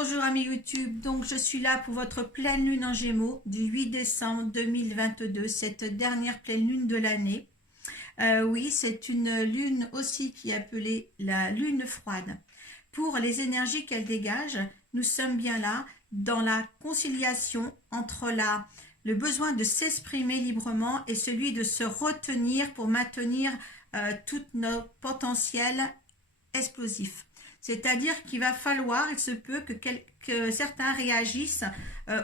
Bonjour amis YouTube, donc je suis là pour votre pleine lune en Gémeaux du 8 décembre 2022, cette dernière pleine lune de l'année. Oui, c'est une lune aussi qui est appelée la lune froide. Pour les énergies qu'elle dégage, nous sommes bien là dans la conciliation entre le besoin de s'exprimer librement et celui de se retenir pour maintenir toutes nos potentiels explosifs. C'est-à-dire qu'il va falloir, il se peut que certains réagissent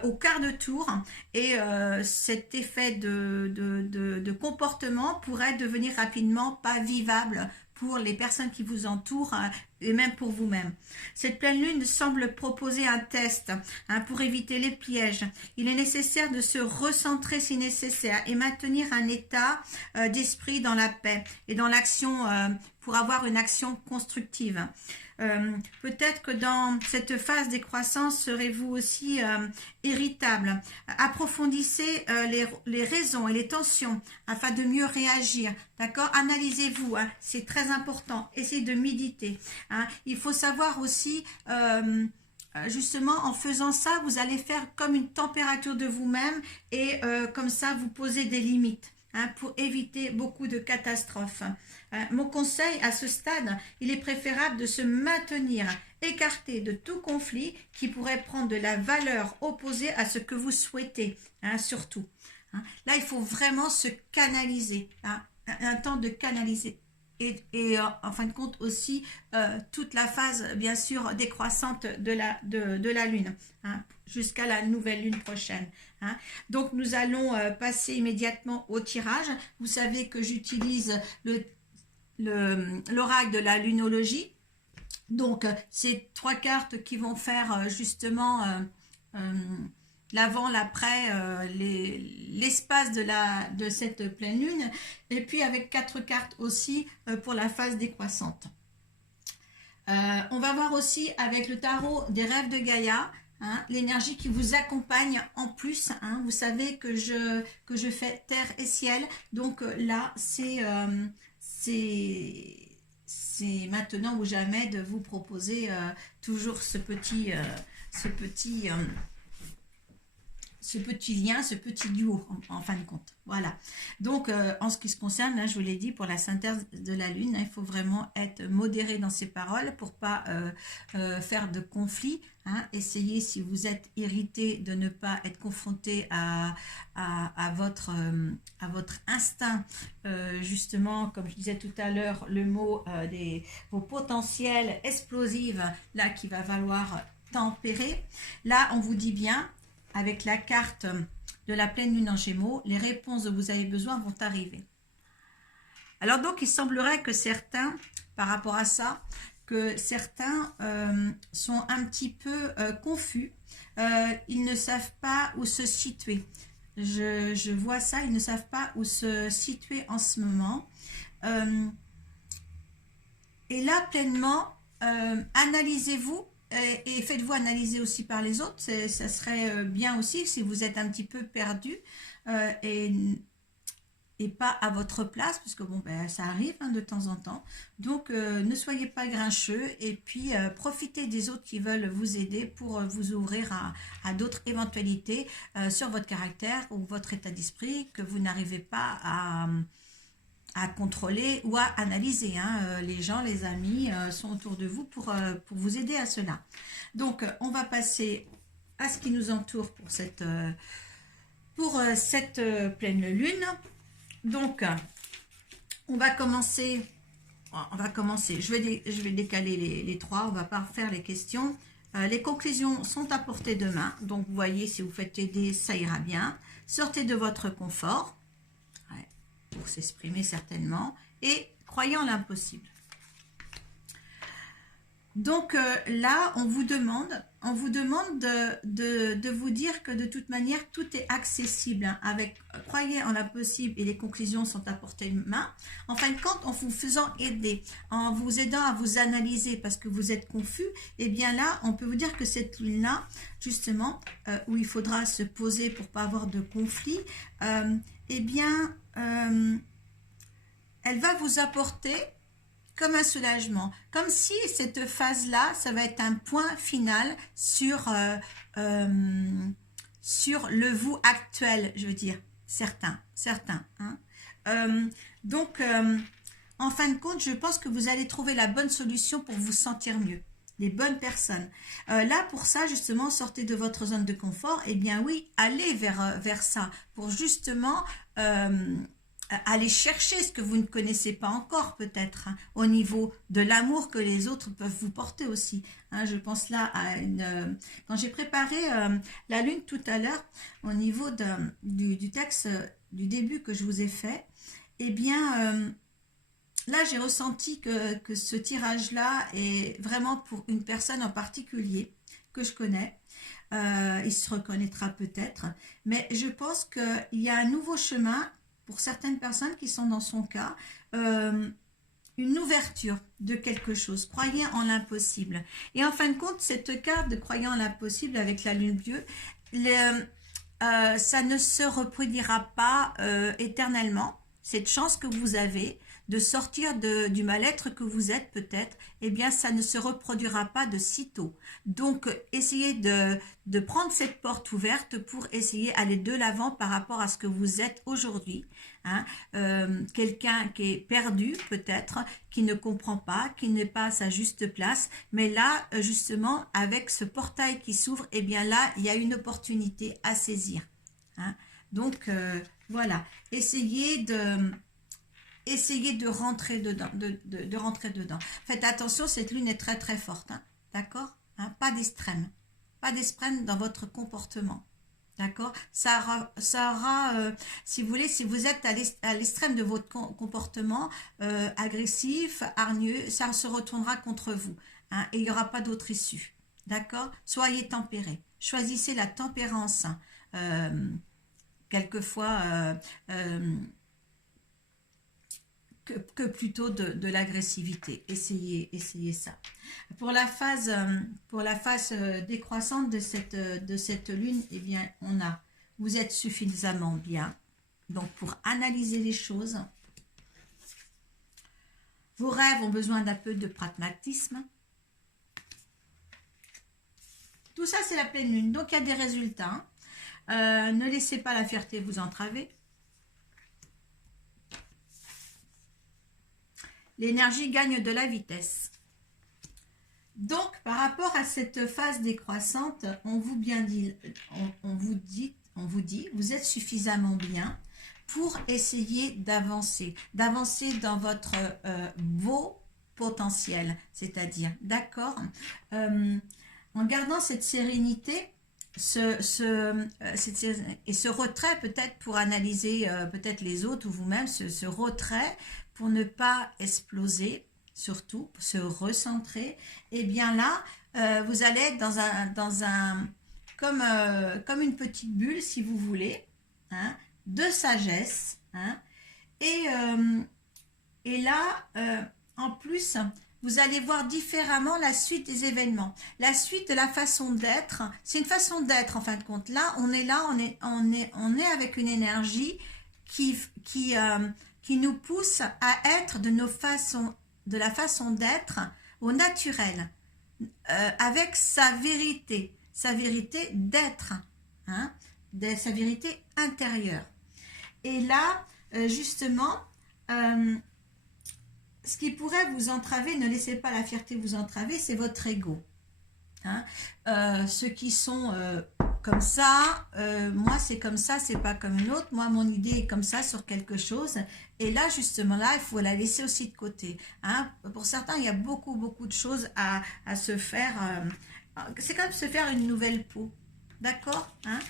au quart de tour et cet effet de comportement pourrait devenir rapidement pas vivable pour les personnes qui vous entourent et même pour vous-même. Cette pleine lune semble proposer un test pour éviter les pièges. Il est nécessaire de se recentrer si nécessaire et maintenir un état d'esprit dans la paix et dans l'action pour avoir une action constructive. Peut-être que dans cette phase décroissance, serez-vous aussi irritable. Approfondissez les raisons et les tensions afin de mieux réagir. D'accord? Analysez-vous, c'est très important. Essayez de méditer. Il faut savoir aussi, justement, en faisant ça, vous allez faire comme une température de vous-même et comme ça, vous posez des limites. Pour éviter beaucoup de catastrophes. Mon conseil à ce stade, il est préférable de se maintenir écarté de tout conflit qui pourrait prendre de la valeur opposée à ce que vous souhaitez, surtout. Là, il faut vraiment se canaliser, un temps de canaliser. Et en fin de compte aussi toute la phase bien sûr décroissante de la lune jusqu'à la nouvelle lune prochaine. Donc nous allons passer immédiatement au tirage. Vous savez que j'utilise l'oracle de la lunologie. Donc c'est 3 cartes qui vont faire justement l'avant, l'après, l'espace de cette pleine lune, et puis avec 4 cartes aussi pour la phase décroissante. On va voir aussi avec le tarot des rêves de Gaïa, l'énergie qui vous accompagne en plus. Vous savez que je fais terre et ciel, donc là c'est maintenant ou jamais de vous proposer toujours ce petit lien, ce petit duo en fin de compte. Voilà. Donc, en ce qui se concerne, là, je vous l'ai dit, pour la synthèse de la lune, il faut vraiment être modéré dans ses paroles pour pas faire de conflit. Essayez, si vous êtes irrité, de ne pas être confronté à votre instinct. Justement, comme je disais tout à l'heure, le mot vos potentiels explosifs, là, qui va falloir tempérer. Là, on vous dit bien, avec la carte de la pleine lune en Gémeaux, les réponses dont vous avez besoin vont arriver. Alors donc, il semblerait que certains, par rapport à ça, que certains sont un petit peu confus. Ils ne savent pas où se situer. Je vois ça, ils ne savent pas où se situer en ce moment. Et là, pleinement, analysez-vous. Et faites-vous analyser aussi par les autres, ça serait bien aussi si vous êtes un petit peu perdu et pas à votre place, parce que bon, ça arrive de temps en temps. Donc ne soyez pas grincheux et puis profitez des autres qui veulent vous aider pour vous ouvrir à d'autres éventualités sur votre caractère ou votre état d'esprit que vous n'arrivez pas à contrôler ou à analyser. Les gens, les amis sont autour de vous pour vous aider à cela. Donc, on va passer à ce qui nous entoure pour cette pleine lune. Donc, on va commencer. Je vais décaler les 3. On va pas faire les questions. Les conclusions sont à portée de main. Donc, vous voyez, si vous faites aider, ça ira bien. Sortez de votre confort. Pour s'exprimer certainement, et croyez en l'impossible. Donc là, on vous demande de vous dire que de toute manière, tout est accessible. Croyez en l'impossible et les conclusions sont à portée de main. En fin de compte, en vous faisant aider, en vous aidant à vous analyser parce que vous êtes confus, et bien là, on peut vous dire que cette lune-là, justement, où il faudra se poser pour pas avoir de conflit, elle va vous apporter comme un soulagement, comme si cette phase-là, ça va être un point final sur le vous actuel, je veux dire, certains, hein. Euh, donc, en fin de compte, je pense que vous allez trouver la bonne solution pour vous sentir mieux, les bonnes personnes. Là, pour ça, justement, sortez de votre zone de confort, et bien oui, allez vers ça, pour justement aller chercher ce que vous ne connaissez pas encore, peut-être, hein, au niveau de l'amour que les autres peuvent vous porter aussi. Hein, je pense là à quand j'ai préparé la lune tout à l'heure, au niveau du texte du début que je vous ai fait, eh bien, là, j'ai ressenti que ce tirage-là est vraiment pour une personne en particulier que je connais. Il se reconnaîtra peut-être, mais je pense qu'il y a un nouveau chemin pour certaines personnes qui sont dans son cas, une ouverture de quelque chose. Croyez en l'impossible. Et en fin de compte, cette carte de croyant en l'impossible avec la lune bleue, ça ne se reproduira pas éternellement. Cette chance que vous avez de sortir du mal-être que vous êtes peut-être, eh bien ça ne se reproduira pas de sitôt. Donc essayez de prendre cette porte ouverte pour essayer d'aller de l'avant par rapport à ce que vous êtes aujourd'hui. Hein. Quelqu'un qui est perdu peut-être, qui ne comprend pas, qui n'est pas à sa juste place, mais là justement avec ce portail qui s'ouvre, eh bien là il y a une opportunité à saisir. Hein. Donc voilà, essayez de rentrer dedans, de rentrer dedans. Faites attention, cette lune est très très forte, hein, d'accord, hein, pas d'extrême dans votre comportement, d'accord. Ça aura si vous voulez, si vous êtes à l'extrême de votre comportement agressif, hargneux, ça se retournera contre vous, hein, et il n'y aura pas d'autre issue, d'accord. Soyez tempérés, choisissez la tempérance, hein, quelquefois que plutôt de l'agressivité. Essayez ça. Pour la phase décroissante de cette lune, eh bien, vous êtes suffisamment bien. Donc, pour analyser les choses, vos rêves ont besoin d'un peu de pragmatisme. Tout ça, c'est la pleine lune. Donc, il y a des résultats. Ne laissez pas la fierté vous entraver. L'énergie gagne de la vitesse. Donc, par rapport à cette phase décroissante, on vous dit, vous êtes suffisamment bien pour essayer d'avancer dans votre beau potentiel, c'est-à-dire, d'accord, en gardant cette sérénité, et ce retrait peut-être pour analyser peut-être les autres ou vous-même, ce retrait pour ne pas exploser, surtout pour se recentrer, et bien là vous allez être dans un comme une petite bulle si vous voulez, hein, de sagesse, hein, et là en plus vous allez voir différemment la suite des événements, la suite de la façon d'être. C'est une façon d'être en fin de compte. Là on est avec une énergie qui nous pousse à être de la façon d'être au naturel, avec sa vérité d'être, hein, sa vérité intérieure. Et là, justement, ce qui pourrait vous entraver, ne laissez pas la fierté vous entraver, c'est votre ego. Hein. Ceux qui sont comme ça, moi c'est comme ça, c'est pas comme une autre, moi mon idée est comme ça sur quelque chose, et là justement là il faut la laisser aussi de côté, hein. Pour certains il y a beaucoup de choses à se faire, c'est comme se faire une nouvelle peau, d'accord, hein.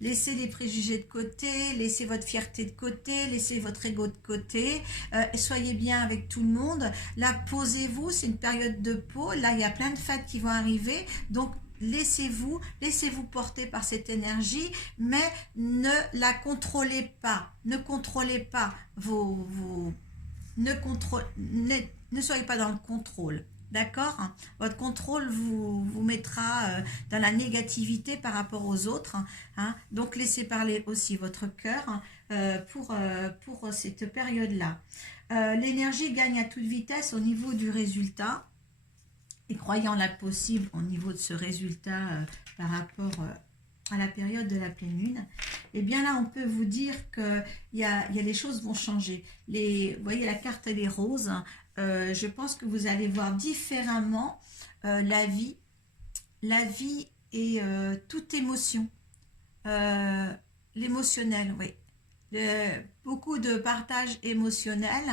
Laissez les préjugés de côté, laissez votre fierté de côté, laissez votre ego de côté, et soyez bien avec tout le monde. Là posez-vous, c'est une période de pau, là il y a plein de fêtes qui vont arriver, donc laissez-vous porter par cette énergie, mais ne la contrôlez pas, ne contrôlez pas ne soyez pas dans le contrôle. D'accord, votre contrôle vous mettra dans la négativité par rapport aux autres, hein. Donc laissez parler aussi votre cœur, pour cette période-là. L'énergie gagne à toute vitesse au niveau du résultat. Et croyant la possible au niveau de ce résultat par rapport à la période de la pleine lune, et bien là on peut vous dire que les choses vont changer. Vous voyez la carte elle est rose, je pense que vous allez voir différemment la vie et toute émotion, l'émotionnel, oui. Beaucoup de partage émotionnel,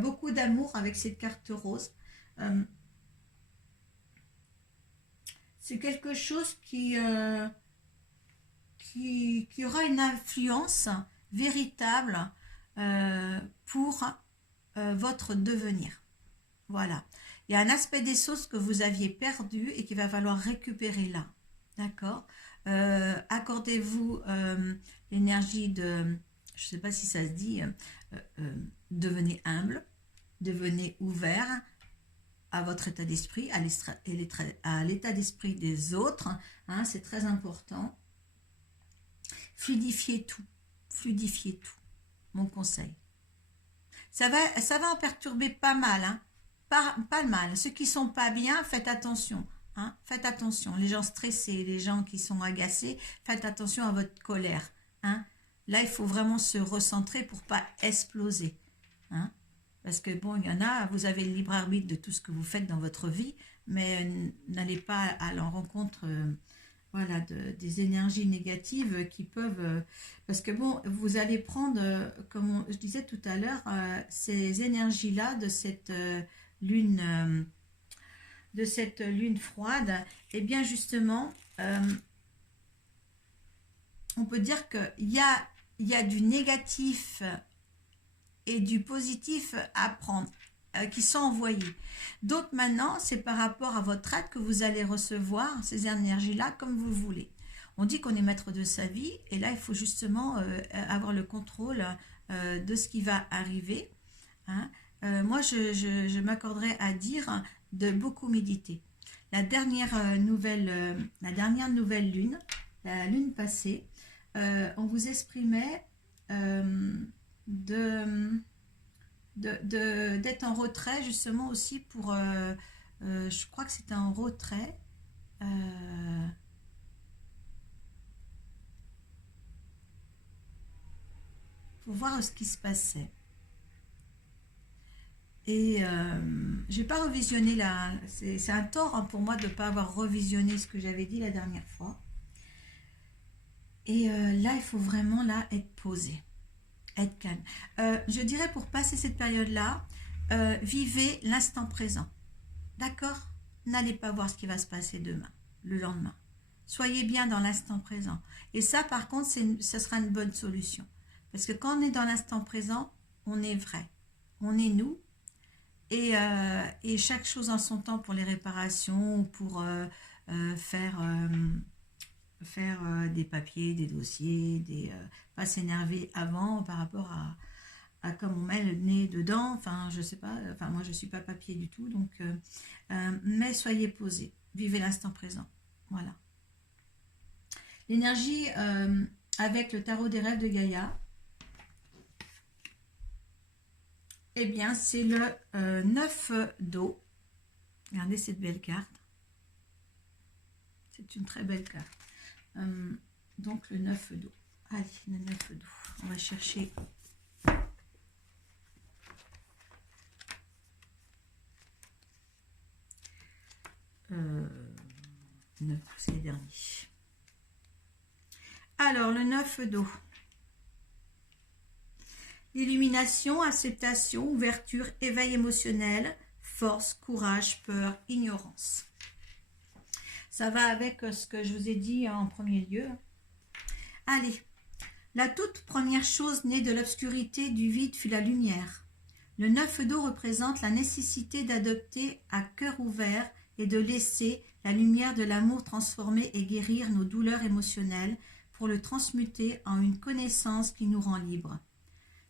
beaucoup d'amour avec cette carte rose. C'est quelque chose qui aura une influence véritable pour votre devenir. Voilà. Il y a un aspect des choses que vous aviez perdu et qu'il va falloir récupérer là. D'accord. Accordez-vous l'énergie de, je ne sais pas si ça se dit, devenez humble, devenez ouvert à votre état d'esprit, à l'état d'esprit des autres, hein, c'est très important. Fluidifiez tout, mon conseil. Ça va en perturber pas mal, hein, pas mal. Ceux qui sont pas bien, faites attention, hein, faites attention. Les gens stressés, les gens qui sont agacés, faites attention à votre colère, hein. Là, il faut vraiment se recentrer pour pas exploser, hein. Parce que bon, il y en a, vous avez le libre arbitre de tout ce que vous faites dans votre vie, mais n'allez pas à la rencontre voilà, des énergies négatives qui peuvent... parce que bon, vous allez prendre, comme je disais tout à l'heure, ces énergies-là de cette lune froide, et bien justement, on peut dire qu'il y a du négatif et du positif à prendre, qui sont envoyés. Donc maintenant, c'est par rapport à votre aide que vous allez recevoir ces énergies-là comme vous voulez. On dit qu'on est maître de sa vie, et là, il faut justement avoir le contrôle de ce qui va arriver, hein. Moi, je m'accorderais à dire de beaucoup méditer. La dernière nouvelle lune, la lune passée, on vous exprimait d'être en retrait justement aussi pour je crois que c'était en retrait pour voir ce qui se passait, et j'ai pas revisionné c'est un tort, hein, pour moi de ne pas avoir revisionné ce que j'avais dit la dernière fois, et là il faut vraiment là être posé, être calme. Je dirais pour passer cette période-là, vivez l'instant présent. D'accord? N'allez pas voir ce qui va se passer demain, le lendemain. Soyez bien dans l'instant présent. Et ça, par contre, ce sera une bonne solution. Parce que quand on est dans l'instant présent, on est vrai. On est nous. Et chaque chose en son temps pour les réparations, pour faire des papiers, des dossiers, pas s'énerver avant par rapport à comme on met le nez dedans, enfin je sais pas, enfin moi je suis pas papier du tout, donc mais soyez posés, vivez l'instant présent, voilà. L'énergie avec le tarot des rêves de Gaïa, eh bien c'est le 9 d'eau. Regardez cette belle carte, c'est une très belle carte. Donc le 9 d'eau, allez, le 9 d'eau, on va chercher c'est les derniers. Alors le 9 d'eau, illumination, acceptation, ouverture, éveil émotionnel, force, courage, peur, ignorance. Ça va avec ce que je vous ai dit en premier lieu. Allez, la toute première chose née de l'obscurité du vide fut la lumière. Le 9 d'eau représente la nécessité d'adopter à cœur ouvert et de laisser la lumière de l'amour transformer et guérir nos douleurs émotionnelles pour le transmuter en une connaissance qui nous rend libres.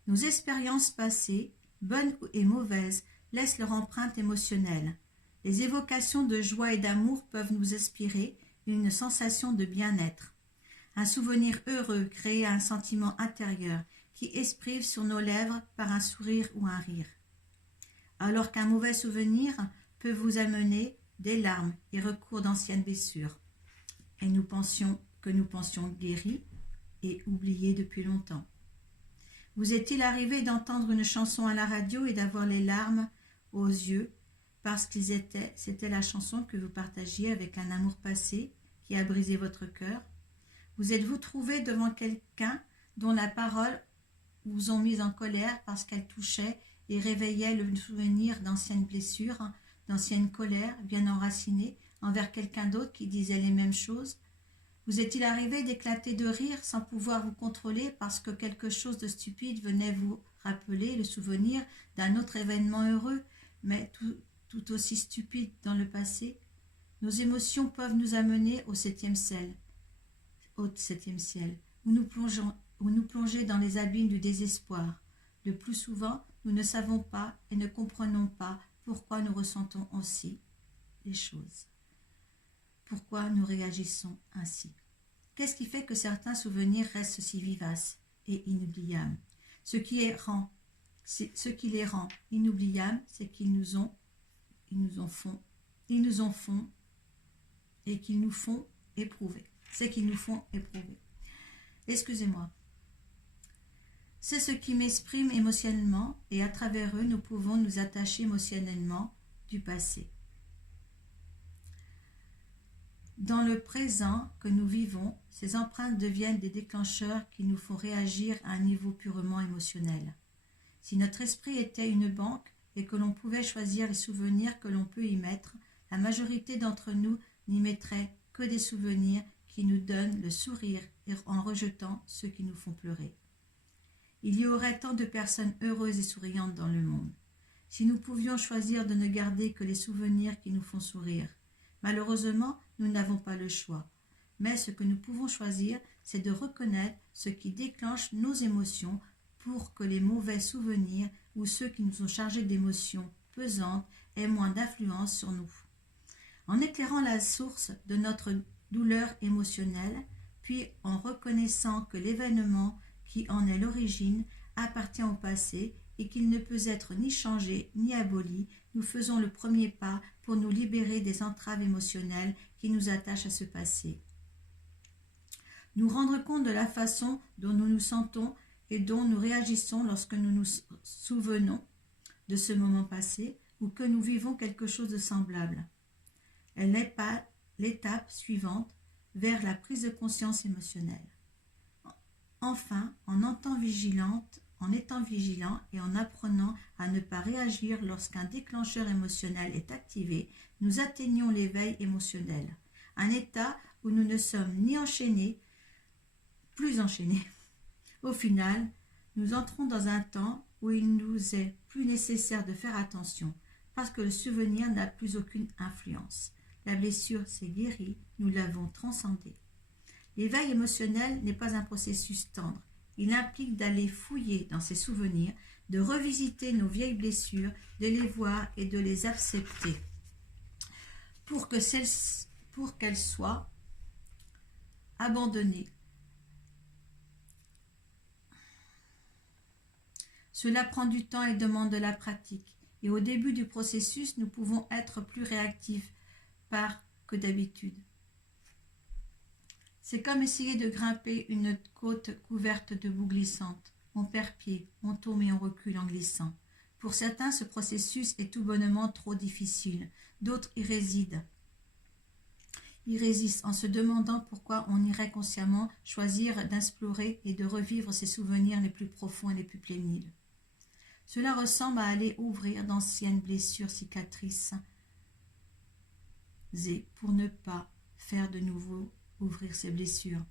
Nos expériences passées, bonnes et mauvaises, laissent leur empreinte émotionnelle. Les évocations de joie et d'amour peuvent nous inspirer une sensation de bien-être. Un souvenir heureux crée un sentiment intérieur qui exprime sur nos lèvres par un sourire ou un rire. Alors qu'un mauvais souvenir peut vous amener des larmes et recours d'anciennes blessures. Et nous pensions guéris et oubliés depuis longtemps. Vous est-il arrivé d'entendre une chanson à la radio et d'avoir les larmes aux yeux parce que c'était la chanson que vous partagiez avec un amour passé qui a brisé votre cœur? Vous êtes-vous trouvé devant quelqu'un dont la parole vous ont mis en colère parce qu'elle touchait et réveillait le souvenir d'anciennes blessures, d'anciennes colères bien enracinées envers quelqu'un d'autre qui disait les mêmes choses? Vous est-il arrivé d'éclater de rire sans pouvoir vous contrôler parce que quelque chose de stupide venait vous rappeler le souvenir d'un autre événement heureux, mais tout aussi stupide dans le passé? Nos émotions peuvent nous amener au septième ciel, où nous plongeons dans les abîmes du désespoir. Le plus souvent, nous ne savons pas et ne comprenons pas pourquoi nous ressentons aussi les choses. Pourquoi nous réagissons ainsi? Qu'est-ce qui fait que certains souvenirs restent si vivaces et inoubliables? Ce qui les rend inoubliables, c'est qu'ils nous font éprouver. Excusez-moi. C'est ce qui m'exprime émotionnellement et à travers eux, nous pouvons nous attacher émotionnellement du passé. Dans le présent que nous vivons, ces empreintes deviennent des déclencheurs qui nous font réagir à un niveau purement émotionnel. Si notre esprit était une banque et que l'on pouvait choisir les souvenirs que l'on peut y mettre, la majorité d'entre nous n'y mettrait que des souvenirs qui nous donnent le sourire et en rejetant ceux qui nous font pleurer. Il y aurait tant de personnes heureuses et souriantes dans le monde. Si nous pouvions choisir de ne garder que les souvenirs qui nous font sourire, malheureusement, nous n'avons pas le choix. Mais ce que nous pouvons choisir, c'est de reconnaître ce qui déclenche nos émotions pour que les mauvais souvenirs ou ceux qui nous sont chargés d'émotions pesantes aient moins d'influence sur nous. En éclairant la source de notre douleur émotionnelle, puis en reconnaissant que l'événement qui en est l'origine appartient au passé et qu'il ne peut être ni changé ni aboli, nous faisons le premier pas pour nous libérer des entraves émotionnelles qui nous attachent à ce passé. Nous rendre compte de la façon dont nous nous sentons et dont nous réagissons lorsque nous nous souvenons de ce moment passé ou que nous vivons quelque chose de semblable. Elle n'est pas l'étape suivante vers la prise de conscience émotionnelle. Enfin, en étant vigilant et en apprenant à ne pas réagir lorsqu'un déclencheur émotionnel est activé, nous atteignons l'éveil émotionnel, un état où nous ne sommes plus enchaînés. Au final, nous entrons dans un temps où il nous est plus nécessaire de faire attention, parce que le souvenir n'a plus aucune influence. La blessure s'est guérie, nous l'avons transcendée. L'éveil émotionnel n'est pas un processus tendre. Il implique d'aller fouiller dans ses souvenirs, de revisiter nos vieilles blessures, de les voir et de les accepter pour qu'elles soient abandonnées. Cela prend du temps et demande de la pratique. Et au début du processus, nous pouvons être plus réactifs que d'habitude. C'est comme essayer de grimper une côte couverte de boue glissantes. On perd pied, on tombe et on recule en glissant. Pour certains, ce processus est tout bonnement trop difficile. D'autres y résistent en se demandant pourquoi on irait consciemment choisir d'explorer et de revivre ses souvenirs les plus profonds et les plus pénibles. Cela ressemble à aller ouvrir d'anciennes blessures cicatrices et pour ne pas faire de nouveau ouvrir ses blessures.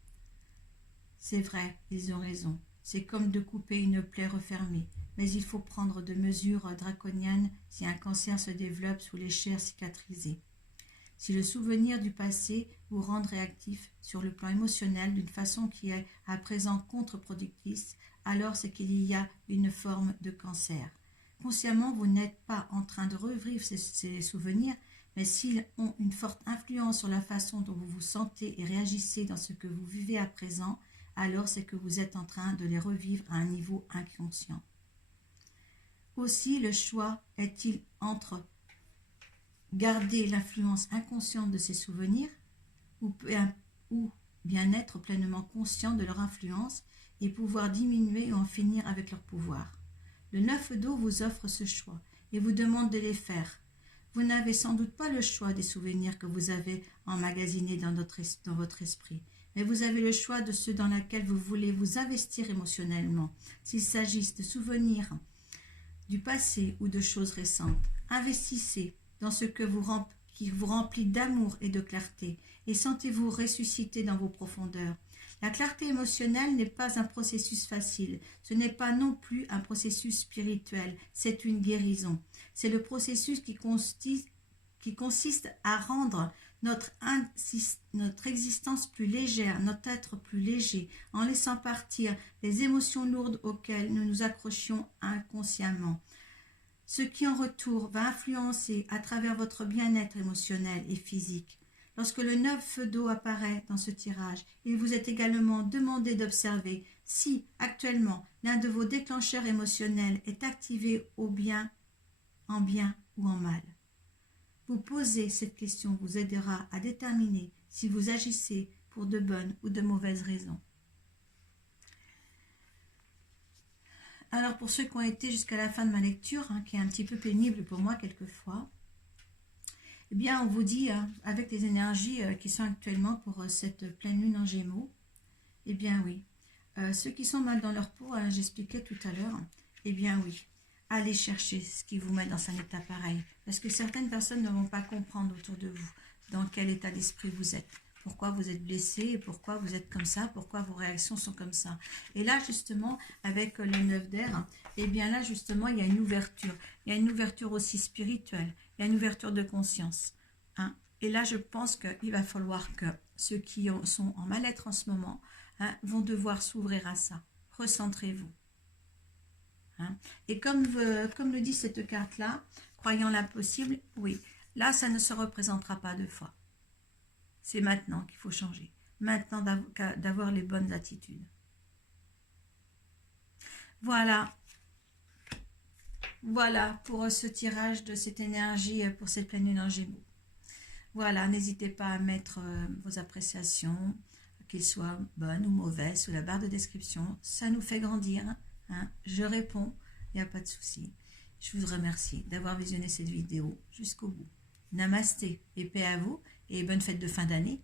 C'est vrai, ils ont raison. C'est comme de couper une plaie refermée. Mais il faut prendre de mesures draconiennes si un cancer se développe sous les chairs cicatrisées. Si le souvenir du passé vous rend réactif sur le plan émotionnel d'une façon qui est à présent contre-productive, alors c'est qu'il y a une forme de cancer. Consciemment, vous n'êtes pas en train de revivre ces souvenirs, mais s'ils ont une forte influence sur la façon dont vous vous sentez et réagissez dans ce que vous vivez à présent, alors c'est que vous êtes en train de les revivre à un niveau inconscient. Aussi, le choix est-il entre garder l'influence inconsciente de ces souvenirs ou bien être pleinement conscient de leur influence et pouvoir diminuer ou en finir avec leur pouvoir. Le 9 d'eau vous offre ce choix et vous demande de les faire. Vous n'avez sans doute pas le choix des souvenirs que vous avez emmagasinés dans votre esprit, mais vous avez le choix de ceux dans lesquels vous voulez vous investir émotionnellement. S'il s'agisse de souvenirs du passé ou de choses récentes, investissez dans ce qui vous remplit d'amour et de clarté, et sentez-vous ressusciter dans vos profondeurs. La clarté émotionnelle n'est pas un processus facile, ce n'est pas non plus un processus spirituel, c'est une guérison. C'est le processus qui consiste à rendre notre existence plus légère, notre être plus léger, en laissant partir les émotions lourdes auxquelles nous nous accrochions inconsciemment. Ce qui en retour va influencer à travers votre bien-être émotionnel et physique. Lorsque le 9 d'eau apparaît dans ce tirage, il vous est également demandé d'observer si, actuellement, l'un de vos déclencheurs émotionnels est activé en bien ou en mal. Vous poser cette question vous aidera à déterminer si vous agissez pour de bonnes ou de mauvaises raisons. Alors pour ceux qui ont été jusqu'à la fin de ma lecture, qui est un petit peu pénible pour moi quelquefois, eh bien, on vous dit, avec les énergies qui sont actuellement pour cette pleine lune en Gémeaux, eh bien oui, ceux qui sont mal dans leur peau, j'expliquais tout à l'heure, eh bien oui, allez chercher ce qui vous met dans un état pareil, parce que certaines personnes ne vont pas comprendre autour de vous dans quel état d'esprit vous êtes, pourquoi vous êtes blessé, et pourquoi vous êtes comme ça, pourquoi vos réactions sont comme ça. Et là, justement, avec le 9 d'air, eh bien là, justement, il y a une ouverture. Il y a une ouverture aussi spirituelle. Il y a une ouverture de conscience. Et là, je pense qu'il va falloir que ceux qui sont en mal-être en ce moment vont devoir s'ouvrir à ça. Recentrez-vous. Et comme le dit cette carte-là, croyant l'impossible, oui, là, ça ne se représentera pas deux fois. C'est maintenant qu'il faut changer. Maintenant d'avoir les bonnes attitudes. Voilà. Voilà pour ce tirage de cette énergie pour cette pleine lune en Gémeaux. Voilà, n'hésitez pas à mettre vos appréciations, qu'elles soient bonnes ou mauvaises, sous la barre de description. Ça nous fait grandir. Je réponds, il n'y a pas de souci. Je vous remercie d'avoir visionné cette vidéo jusqu'au bout. Namasté et paix à vous et bonne fête de fin d'année.